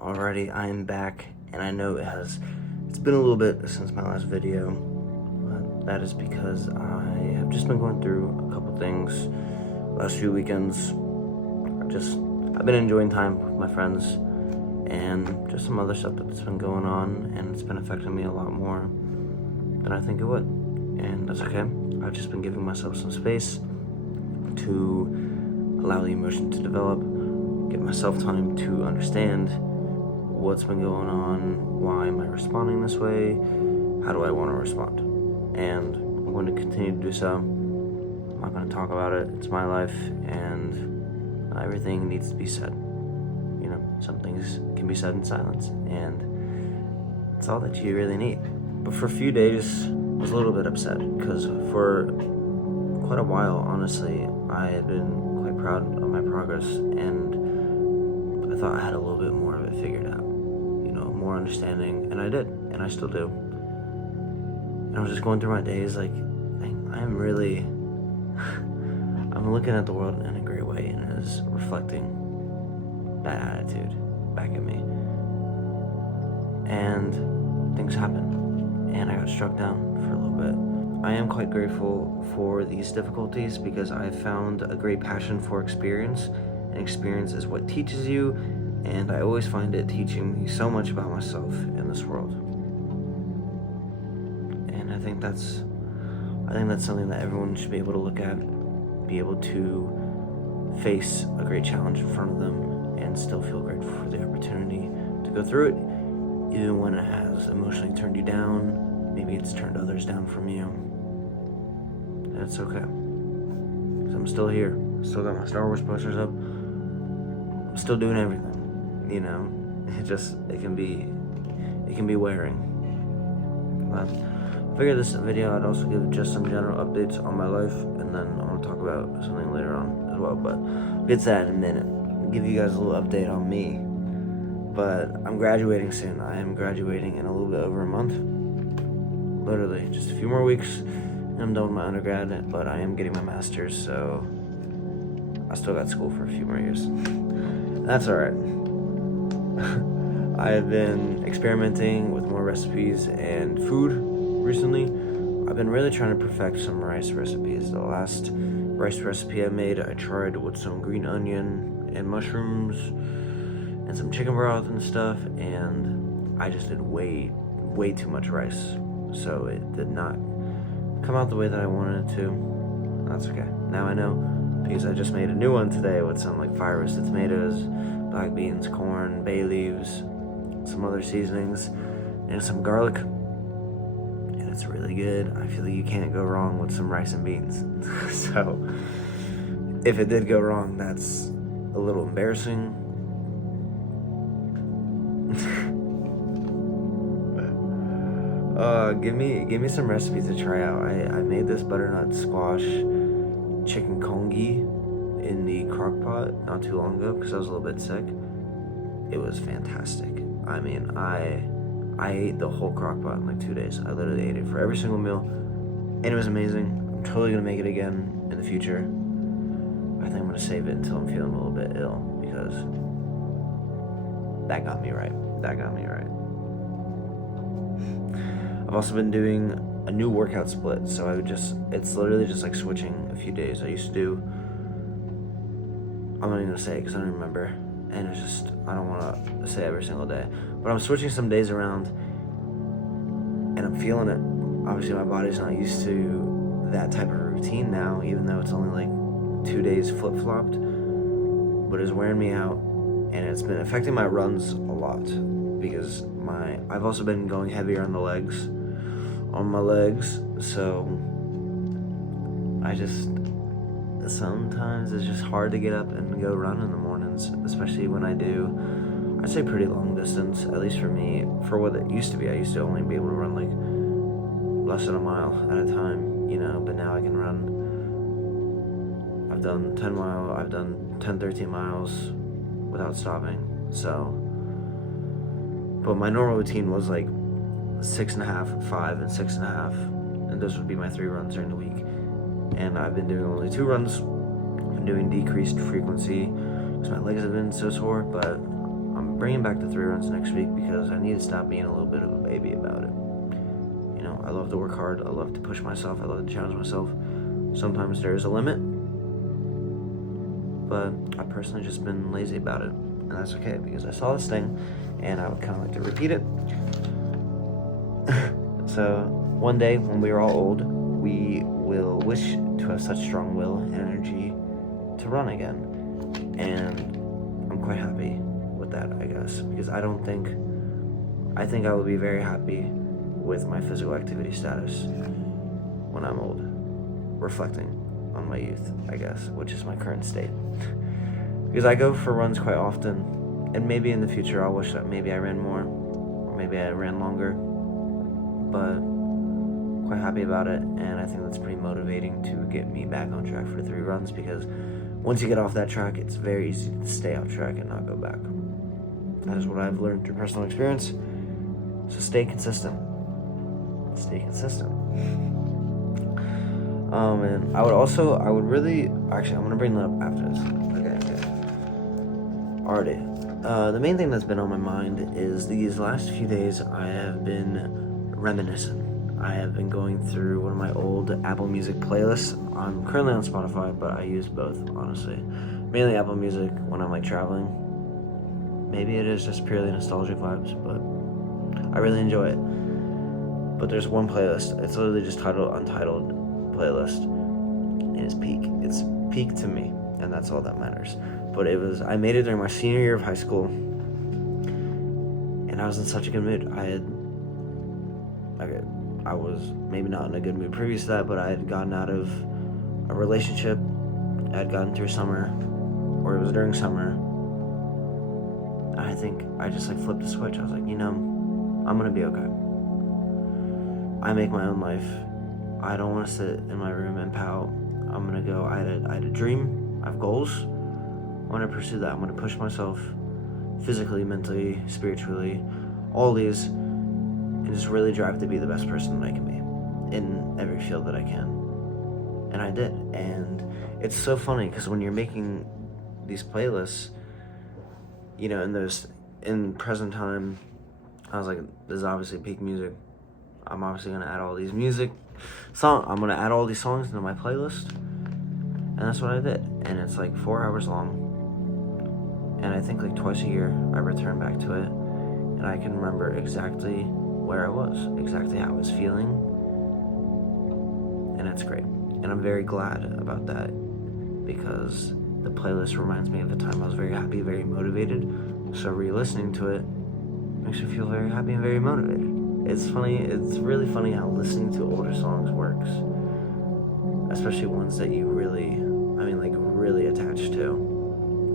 already. I am back, and I know it's been a little bit since my last video, but that is because I have just been going through a couple things. Last few weekends, I've been enjoying time with my friends, and just some other stuff that's been going on, and it's been affecting me a lot more than I think it would, and that's okay. I've just been giving myself some space to allow the emotion to develop, give myself time to understand what's been going on, why am I responding this way, how do I want to respond, and I'm going to continue to do so. I'm not going to talk about it. It's my life, and everything needs to be said. You know, some things can be said in silence, and it's all that you really need. But for a few days, I was a little bit upset because for quite a while, honestly, I had been quite proud of my progress, and I thought I had a little bit more of it figured out, more understanding, and I did, and I still do. And I was just going through my days like, I'm looking at the world in a great way, and it is reflecting that attitude back at me. And things happened, and I got struck down for a little bit. I am quite grateful for these difficulties because I found a great passion for experience, and experience is what teaches you, and I always find it teaching me so much about myself in this world. And I think that's something that everyone should be able to look at, be able to face a great challenge in front of them and still feel grateful for the opportunity to go through it, even when it has emotionally turned you down. Maybe it's turned others down from you. And it's okay. 'Cause I'm still here. Still got my Star Wars posters up. I'm still doing everything. It can be wearing. But I figured this video I'd also give just some general updates on my life, and then I want to talk about something later on as well, but I'll get to that in a minute. I'll give you guys a little update on me. But I'm graduating soon. I am graduating in a little bit over a month. Literally, just a few more weeks, and I'm done with my undergrad, but I am getting my master's, so I still got school for a few more years. That's alright. I have been experimenting with more recipes and food recently. I've been really trying to perfect some rice recipes. The last rice recipe I made, I tried with some green onion and mushrooms and some chicken broth and stuff, and I just did way too much rice. So it did not come out the way that I wanted it to. That's okay. Now I know, because I just made a new one today with some fire roasted tomatoes, black beans, corn, bay leaves, some other seasonings, and some garlic. And it's really good. I feel like you can't go wrong with some rice and beans. So if it did go wrong, that's a little embarrassing. Give me some recipes to try out. I made this butternut squash chicken congee in the crock pot not too long ago because I was a little bit sick. It was fantastic. I mean, I ate the whole crock pot in 2 days. I literally ate it for every single meal, and it was amazing. I'm totally gonna make it again in the future. I think I'm gonna save it until I'm feeling a little bit ill, because that got me right. I've also been doing a new workout split, so it's literally just switching a few days. I used to do, I'm not even gonna say it because I don't remember, and I don't want to say every single day, but I'm switching some days around, and I'm feeling it. Obviously my body's not used to that type of routine now, even though it's only 2 days flip-flopped, but it's wearing me out, and it's been affecting my runs a lot, because I've also been going heavier on my legs, so sometimes it's just hard to get up and go run in the mornings, especially when I'd say pretty long distance, at least for me, for what it used to be. I used to only be able to run less than a mile at a time, but now I can run. I've done 10, 13 miles without stopping, so. But my normal routine was 6.5, 5, and 6.5, and those would be my 3 runs during the week. And I've been doing only 2 runs. I've been doing decreased frequency because my legs have been so sore, but I'm bringing back the 3 runs next week because I need to stop being a little bit of a baby about it. You know, I love to work hard. I love to push myself. I love to challenge myself. Sometimes there is a limit, but I've personally just been lazy about it, and that's okay because I saw this thing, and I would kind of like to repeat it. So one day when we are all old, we will wish to have such strong will and energy to run again, and I'm quite happy with that, I guess, because I think I will be very happy with my physical activity status when I'm old, reflecting on my youth, I guess, which is my current state. Because I go for runs quite often, and maybe in the future I'll wish that maybe I ran more, or maybe I ran longer, but quite happy about it, and I think that's pretty motivating to get me back on track for 3 runs, because once you get off that track, it's very easy to stay off track and not go back. That is what I've learned through personal experience, so stay consistent. Stay consistent. And I'm gonna bring that up after this. Okay. Alrighty. The main thing that's been on my mind is these last few days I have been reminiscing. I have been going through one of my old Apple Music playlists. I'm currently on Spotify, but I use both, honestly. Mainly Apple Music when I'm like traveling. Maybe it is just purely nostalgic vibes, but I really enjoy it. But there's one playlist. It's literally just titled Untitled playlist, and it's peak. It's peak to me, and that's all that matters. But I made it during my senior year of high school, and I was in such a good mood. I was maybe not in a good mood previous to that, but I had gotten out of a relationship. I had gotten through summer, or it was during summer. I think I just like flipped a switch. I was like, I'm gonna be okay. I make my own life. I don't want to sit in my room and pout. I'm gonna go. I had a dream. I have goals. I want to pursue that. I'm gonna push myself physically, mentally, spiritually, all these, and just really drive to be the best person that I can be in every field that I can. And I did. And it's so funny because when you're making these playlists, in present time, I was like, this is obviously peak music. I'm obviously gonna add all these I'm gonna add all these songs into my playlist, and that's what I did. And it's like 4 hours long, and I think like twice a year I return back to it, and I can remember exactly where I was, exactly how I was feeling, and it's great. And I'm very glad about that, because the playlist reminds me of the time I was very happy, very motivated. So re-listening to it makes me feel very happy and very motivated. It's really funny how listening to older songs works, especially ones that you really attached to.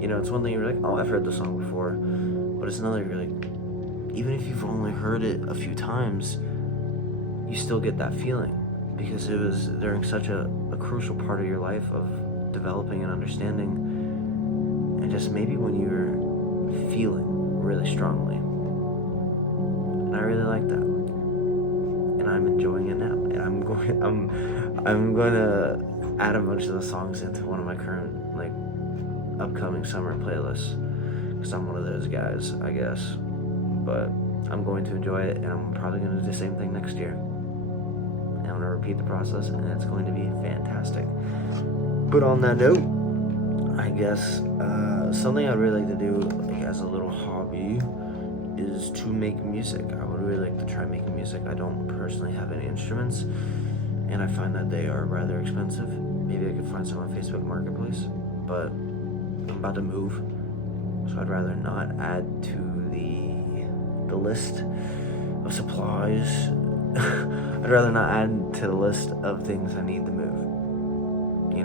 It's one thing you're like, oh, I've heard the song before, but it's another you're like, even if you've only heard it a few times, you still get that feeling, because it was during such a crucial part of your life of developing and understanding, and just maybe when you're feeling really strongly. And I really like that, and I'm enjoying it now. And I'm going to add a bunch of those songs into one of my current upcoming summer playlists, because I'm one of those guys, I guess. But I'm going to enjoy it, and I'm probably going to do the same thing next year. And I'm going to repeat the process, and it's going to be fantastic. But on that note, I guess something I'd really like to do as a little hobby is to make music. I would really like to try making music. I don't personally have any instruments, and I find that they are rather expensive. Maybe I could find some on Facebook Marketplace, but I'm about to move, so I'd rather not add to the list of supplies. I'd rather not add to the list of things I need to move.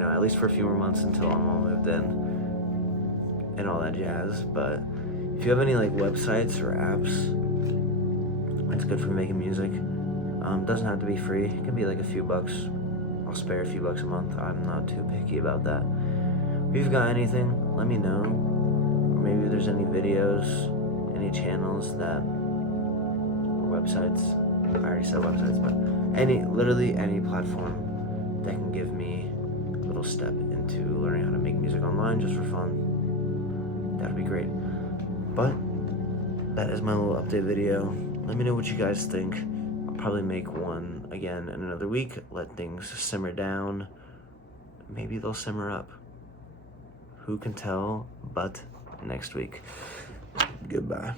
At least for a few more months until I'm all moved in and all that jazz. But if you have any websites or apps, it's good for making music. Doesn't have to be free. It can be a few bucks. I'll spare a few bucks a month. I'm not too picky about that. If you've got anything, let me know. Or maybe there's any videos, any channels or websites. I already said websites, but literally any platform that can give me a little step into learning how to make music online just for fun. That'd be great. But that is my little update video. Let me know what you guys think. I'll probably make one again in another week, let things simmer down. Maybe they'll simmer up. Who can tell but next week. Goodbye.